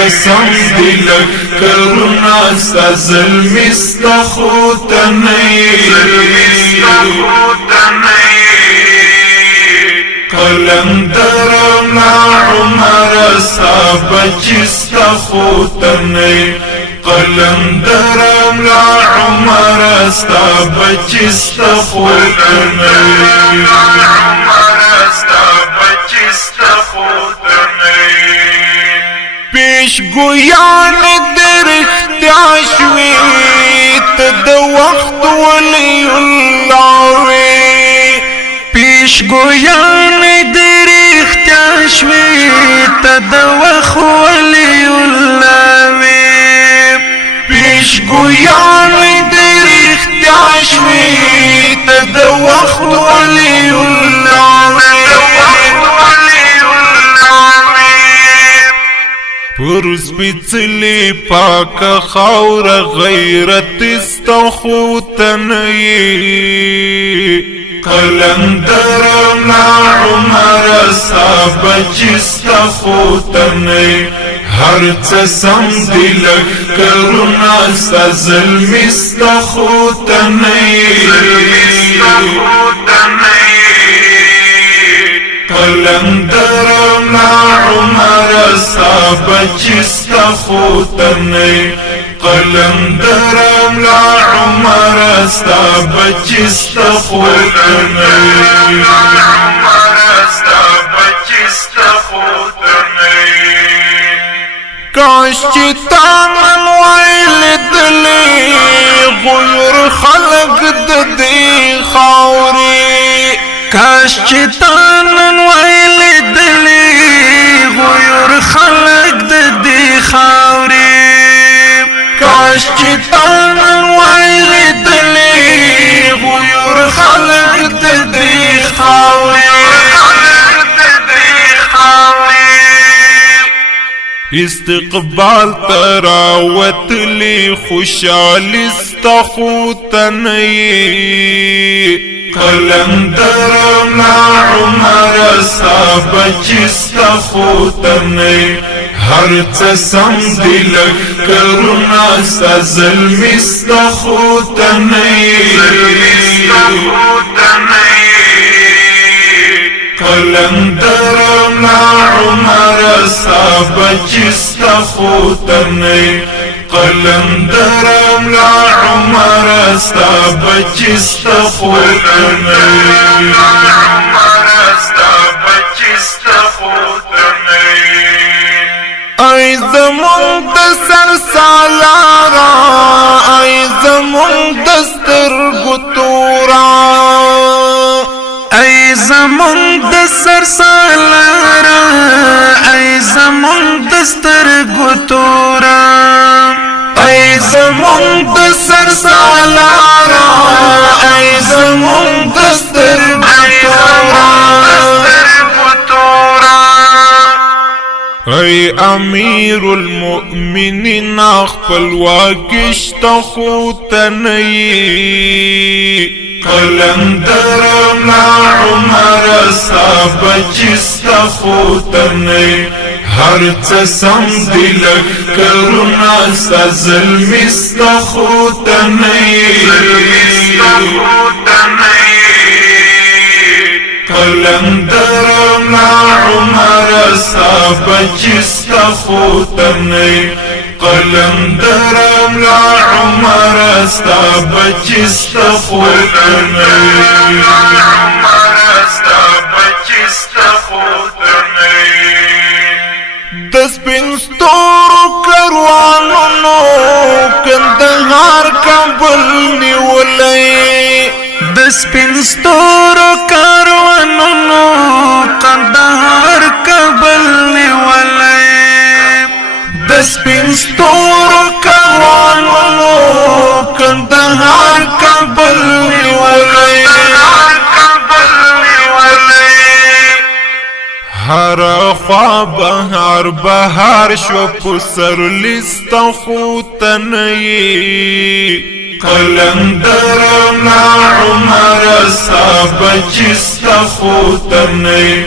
قسم دی لکرنا ستا ظلمی ستا خوتنی قلندرم لا عمر ستا بچی ستا خوتنی قلندرم لا عمر ستا بچی ستا خوتنی پیش گویان در اختیار شوی تا د وقت ولی اللہ وی پیش گویان در اختیار شوی تا د وقت ولی اللہ وی پیش گویان در اختیار شوی تا د وقت ولی اللہ وی پرز بیچلی پاک خور غیرت استخوتنی قلندرم لا عمر ستا بچی استخوتنی هر چه سم دی لکرنا ستا ظلمی استخوتنی قلندرم لا عمر ستا بچی ستا خوتنی قلندرم لا عمر ستا بچی ستا خوتنی کاش چی تامن ویل دلی غیر خلق ددی خاوری کاش چی تامن ویل دلی غیر خلق ددی خاوری کاش چی تامن ویل دلی غیر خلق ددی خاوری استقبال تراوت لی خوشحالی ستا خوتنی قلندرم لا عمر ستا بچی ستا خوتنی هر چه سم دی لکرنا ستا ظلمی ستا خوتنی قلندرم لا عمر ستا بچی ستا خوتنی قلندرم لا عمر ستا بچی ستا خوتنی ای زمون دسر سالارا ای زمون دستر گتورا ای زمون دسر سالارا ای زمون دستر گتورا ای زمون دسر سالارا ای زمون دستر گتورا ای امیر المؤمنین اخپل واگشت خوتنی قلندرم لا عمر ستا بچی ستا خوتنی هر چه سم دی لکرنا ستا ظلمی ستا خوتنی قلندرم لا عمر ستا بچی ستا خوتنی قلندرم لا عمر ستا بچی ستا خوتنی دس پنستورو کروانونو کندهار کابل نیولی دس پنستورو کروانونو کندهار کابل نیولی دس پنستورو کروانونو کندهار کابل نیولی هر خوا بهار بهار شو پسر لستا خوتنی قلندرم لا عمر ستا بچی ستا خوتنی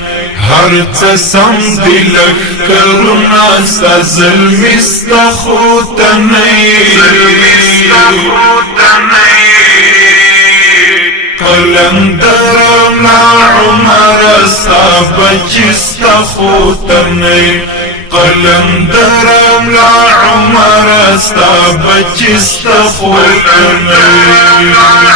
هر څه سم دی لښکرونه ستا ظلمي ستا خو ته نه قلندر ملا عمر ستا بچی ستا خو ته نه قلندر ملا عمر ستا بچی ستا خو ته نه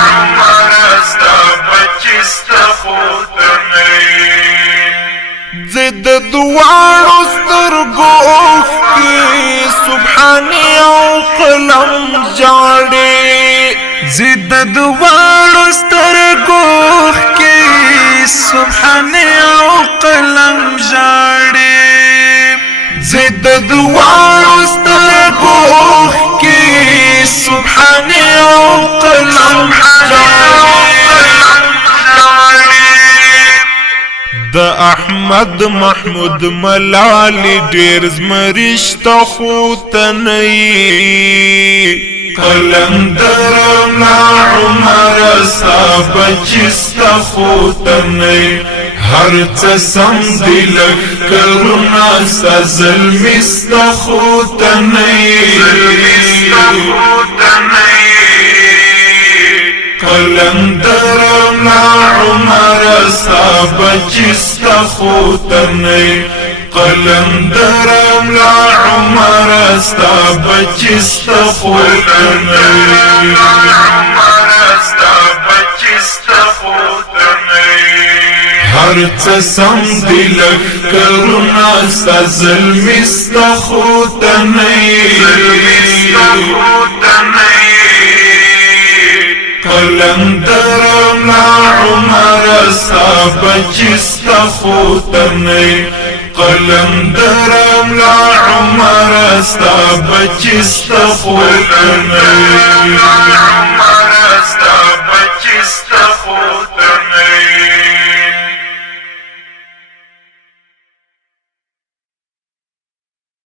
زد دوارو سترگو کی سبحانی او قلم جاڑی زد دوارو سترگو کی سبحانی او قلم جاڑی زد دوارو سترگو کی سبحانی او قلم جاڑی د احمد محمود ملالی ډیر زمریشته خو ته نه قلندر ملا عمر ستا بچی ستا خو ته نه هر څه سم دی لښکرونه ستا ظلمي ستا خو ته نه قلندر ملا عمر ستا بچی ستا خو ته نه قلندر ملا عمر ستا بچی ستا خو ته نه هر څه سم دی لښکرونه ستا ظلمي ستا خو ته نه قلندر ملا عمر ستا بچی ستا خو ته نه قلندر ملا عمر ستا بچی ستا خو ته نه